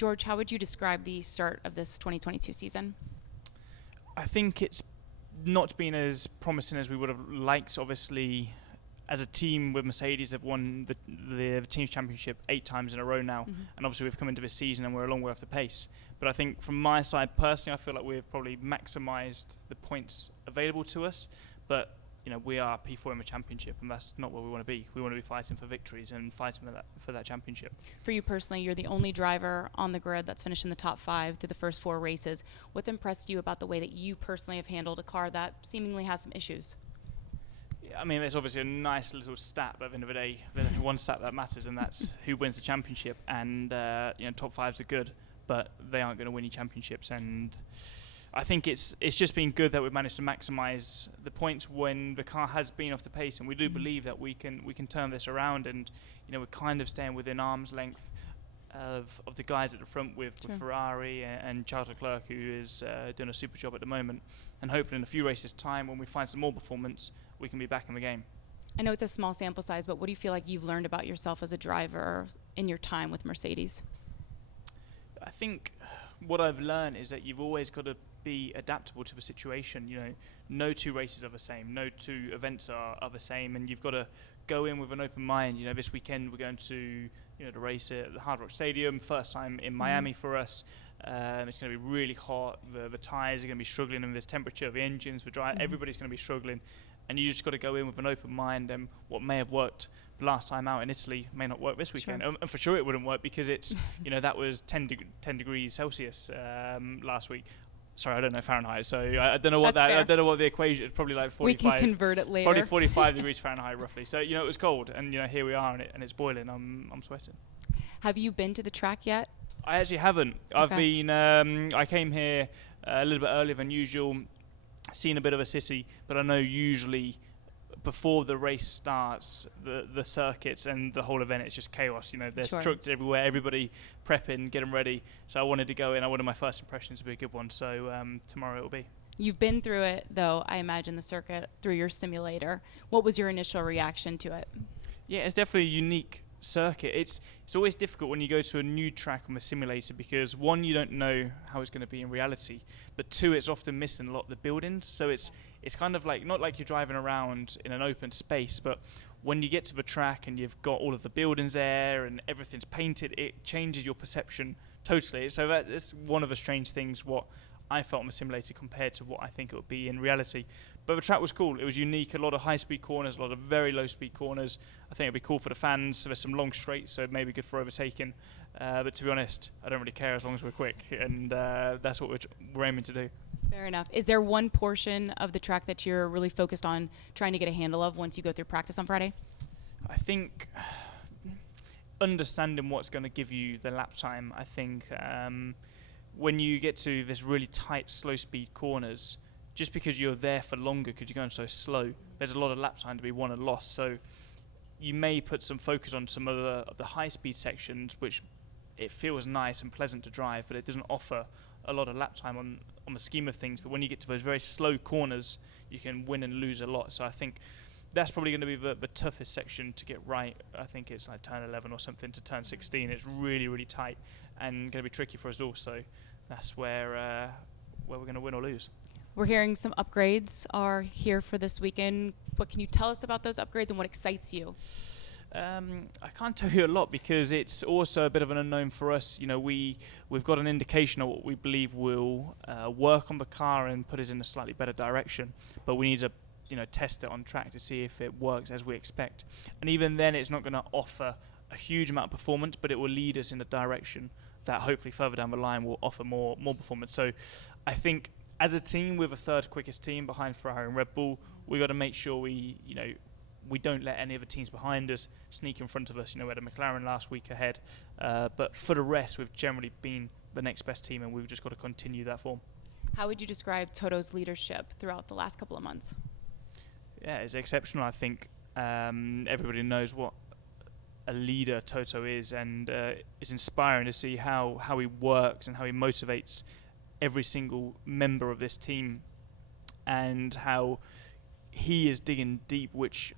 George, how would you describe the start of this 2022 season? I think it's not been as promising as we would have liked. Obviously, as a team with Mercedes, have won the team's championship 8 times in a row now, and obviously we've come into this season and we're a long way off the pace. But I think from my side personally, I feel like we've probably maximised the points available to us. But we are P4 in the championship, and that's not where we want to be. We want to be fighting for victories and fighting for that championship. For you personally, you're the only driver on the grid that's finished in the top 5 through the first 4 races. What's impressed you about the way that you personally have handled a car that seemingly has some issues? I mean, it's obviously a nice little stat, but at the end of the day, there's one stat that matters, and that's who wins the championship. And top 5s are good, but they aren't going to win any championships. And I think it's just been good that we've managed to maximise the points when the car has been off the pace, and we do believe that we can turn this around. And we're kind of staying within arm's length of the guys at the front with Ferrari and Charles Leclerc, who is doing a super job at the moment. And hopefully in a few races' time, when we find some more performance, we can be back in the game. I know it's a small sample size, but what do you feel like you've learned about yourself as a driver in your time with Mercedes? I think what I've learned is that you've always got to be adaptable to the situation. No 2 races are the same, no 2 events are the same, and you've got to go in with an open mind. This weekend we're going to the race at the Hard Rock Stadium, first time in Miami for us. It's going to be really hot. The tyres are going to be struggling in this temperature. The engines, the drive, everybody's going to be struggling. And you just got to go in with an open mind. And what may have worked the last time out in Italy may not work this weekend. And for sure it wouldn't work, because it's that was 10 degrees Celsius last week. Sorry, I don't know Fahrenheit, so I don't know what I don't know what the equation. It's probably like 45. We can convert it later. Probably 45 degrees Fahrenheit roughly. So it was cold, and here we are, and it's boiling. I'm sweating. Have you been to the track yet? I actually haven't. I've been. I came here a little bit earlier than usual, seen a bit of a city, but I know usually before the race starts, the circuits and the whole event, it's just chaos. There's trucks everywhere, everybody prepping, getting ready. So I wanted to go in. I wanted my first impressions to be a good one. So tomorrow it'll be. You've been through it, though, I imagine, the circuit through your simulator. What was your initial reaction to it? Yeah, it's definitely a unique circuit. It's always difficult when you go to a new track on the simulator, because 1, you don't know how it's going to be in reality, but 2, it's often missing a lot of the buildings. So it's kind of like, not like you're driving around in an open space, but when you get to the track and you've got all of the buildings there and everything's painted, it changes your perception totally. So that's one of the strange things what I felt on the simulator compared to what I think it would be in reality. But the track was cool. It was unique. A lot of high-speed corners, a lot of very low-speed corners. I think it'd be cool for the fans. So there's some long straights, so maybe good for overtaking. But to be honest, I don't really care as long as we're quick, and that's what we're aiming to do. Fair enough. Is there one portion of the track that you're really focused on trying to get a handle of once you go through practice on Friday? I think understanding what's going to give you the lap time. I think when you get to this really tight, slow-speed corners, just because you're there for longer because you're going so slow, there's a lot of lap time to be won and lost. So you may put some focus on some of the high-speed sections, which it feels nice and pleasant to drive, but it doesn't offer a lot of lap time on the scheme of things. But when you get to those very slow corners, you can win and lose a lot. So I think that's probably going to be the toughest section to get right. I think it's like turn 11 or something to turn 16. It's really, really tight and going to be tricky for us all. So that's where we're going to win or lose. We're hearing some upgrades are here for this weekend. What can you tell us about those upgrades and what excites you? I can't tell you a lot because it's also a bit of an unknown for us. We've got an indication of what we believe will work on the car and put us in a slightly better direction, but we need to test it on track to see if it works as we expect. And even then, it's not going to offer a huge amount of performance, but it will lead us in a direction that hopefully further down the line will offer more performance. So I think as a team, we're the third quickest team behind Ferrari and Red Bull. We've got to make sure we don't let any of the teams behind us sneak in front of us. We had a McLaren last week ahead. But for the rest, we've generally been the next best team, and we've just got to continue that form. How would you describe Toto's leadership throughout the last couple of months? Yeah, it's exceptional. I think everybody knows what a leader Toto is, and it's inspiring to see how he works and how he motivates every single member of this team, and how he is digging deep, which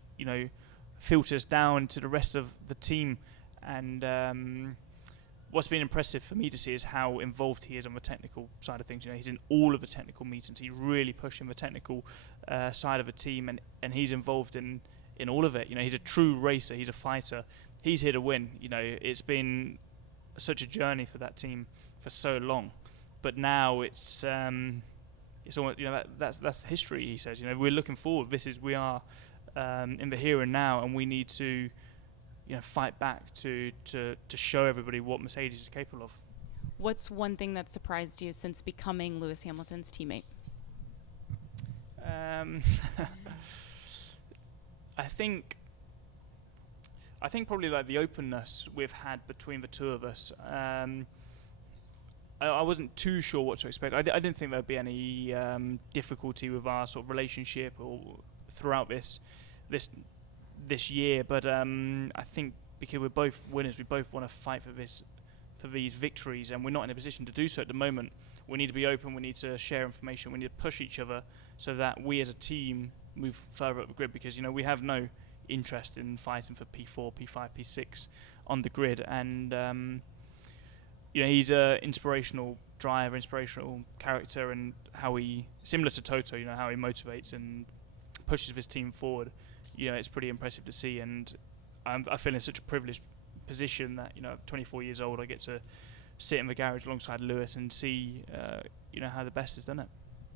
filters down to the rest of the team. And what's been impressive for me to see is how involved he is on the technical side of things. You know, he's in all of the technical meetings. He's really pushing the technical side of the team, and he's involved in all of it. You know, he's a true racer. He's a fighter. He's here to win. You know, it's been such a journey for that team for so long, but now it's almost, you know, that's history. He says, you know, we're looking forward. We are in the here and now, and we need to, you know, fight back to show everybody what Mercedes is capable of. What's one thing that surprised you since becoming Lewis Hamilton's teammate? I think probably like the openness we've had between the two of us. I wasn't too sure what to expect. I didn't think there'd be any difficulty with our sort of relationship or throughout this year. But I think because we're both winners, we both want to fight for these victories, and we're not in a position to do so at the moment. We need to be open. We need to share information. We need to push each other so that we as a team move further up the grid. Because, you know, we have no interest in fighting for P4, P5, P6 on the grid, and you know, he's a inspirational driver, inspirational character, and how he, similar to Toto, you know, how he motivates and pushes his team forward. You know, it's pretty impressive to see, and I feel in such a privileged position that, you know, at 24 years old, I get to sit in the garage alongside Lewis and see, you know, how the best has done it.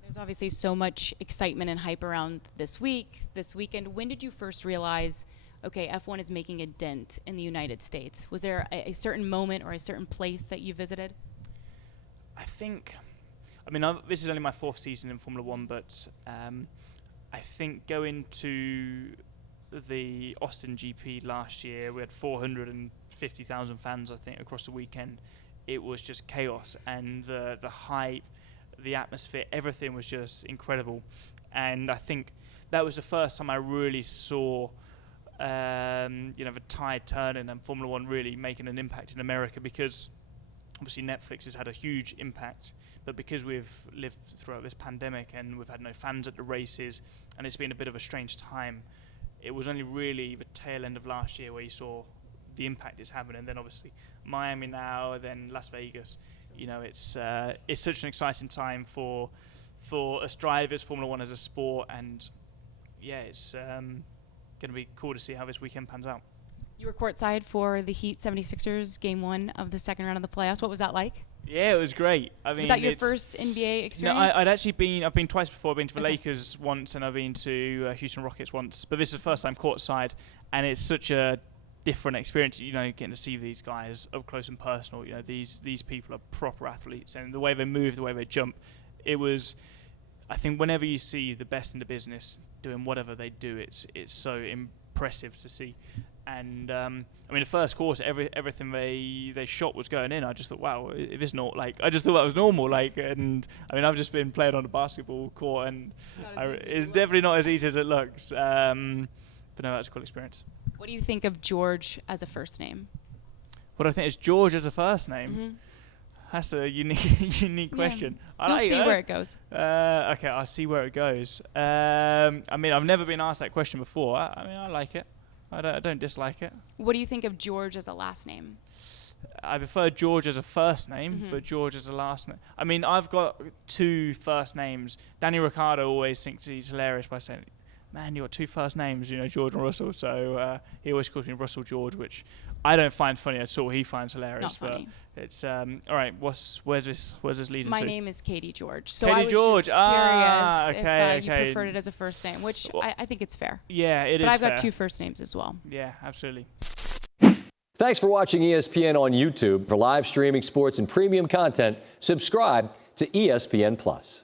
There's obviously so much excitement and hype around this weekend. When did you first realize, okay, F1 is making a dent in the United States? Was there a certain moment or a certain place that you visited? I mean, this is only my 4th season in Formula One, but I think going to the Austin GP last year, we had 450,000 fans, I think, across the weekend. It was just chaos, and the hype, the atmosphere, everything was just incredible. And I think that was the first time I really saw you know, the tide turning and Formula One really making an impact in America, because obviously Netflix has had a huge impact, but because we've lived throughout this pandemic and we've had no fans at the races, and it's been a bit of a strange time, it was only really the tail end of last year where you saw the impact it's having. And then obviously Miami now, and then Las Vegas. You know, it's such an exciting time for us drivers, Formula One as a sport, and yeah, it's going to be cool to see how this weekend pans out. You were courtside for the Heat 76ers Game 1 of the second round of the playoffs. What was that like? Yeah, it was great. I mean, was that your first NBA experience? No, I've been twice before. I've been to the Lakers once, and I've been to Houston Rockets once. But this is the first time courtside, and it's such a different experience. You know, getting to see these guys up close and personal. You know, these people are proper athletes, and the way they move, the way they jump, it was. I think whenever you see the best in the business doing whatever they do, it's so impressive to see. And I mean, the first quarter, everything they shot was going in. I just thought, wow, if it's not like, I just thought that was normal. Like, and I mean, I've just been playing on a basketball court, and it's definitely not as easy as it looks. But no, that's a cool experience. What do you think of George as a first name? What I think is George as a first name. Mm-hmm. That's a unique question. We'll see where it goes. Okay, I'll see where it goes. I mean, I've never been asked that question before. I mean, I like it. I don't dislike it. What do you think of George as a last name? I prefer George as a first name, but George as a last name. I mean, I've got 2 first names. Danny Ricciardo always thinks he's hilarious by saying, man, you got 2 first names, you know, George and Russell. So he always calls me Russell George, which I don't find funny at all. He finds hilarious. Not funny. But it's all right. Where's this leading to? My name is Katie George. So Katie George. I was just curious if you preferred it as a first name, which I think it's fair. Yeah, it is. But I've got 2 first names as well. Yeah, absolutely. Thanks for watching ESPN on YouTube. For live streaming sports and premium content, subscribe to ESPN+.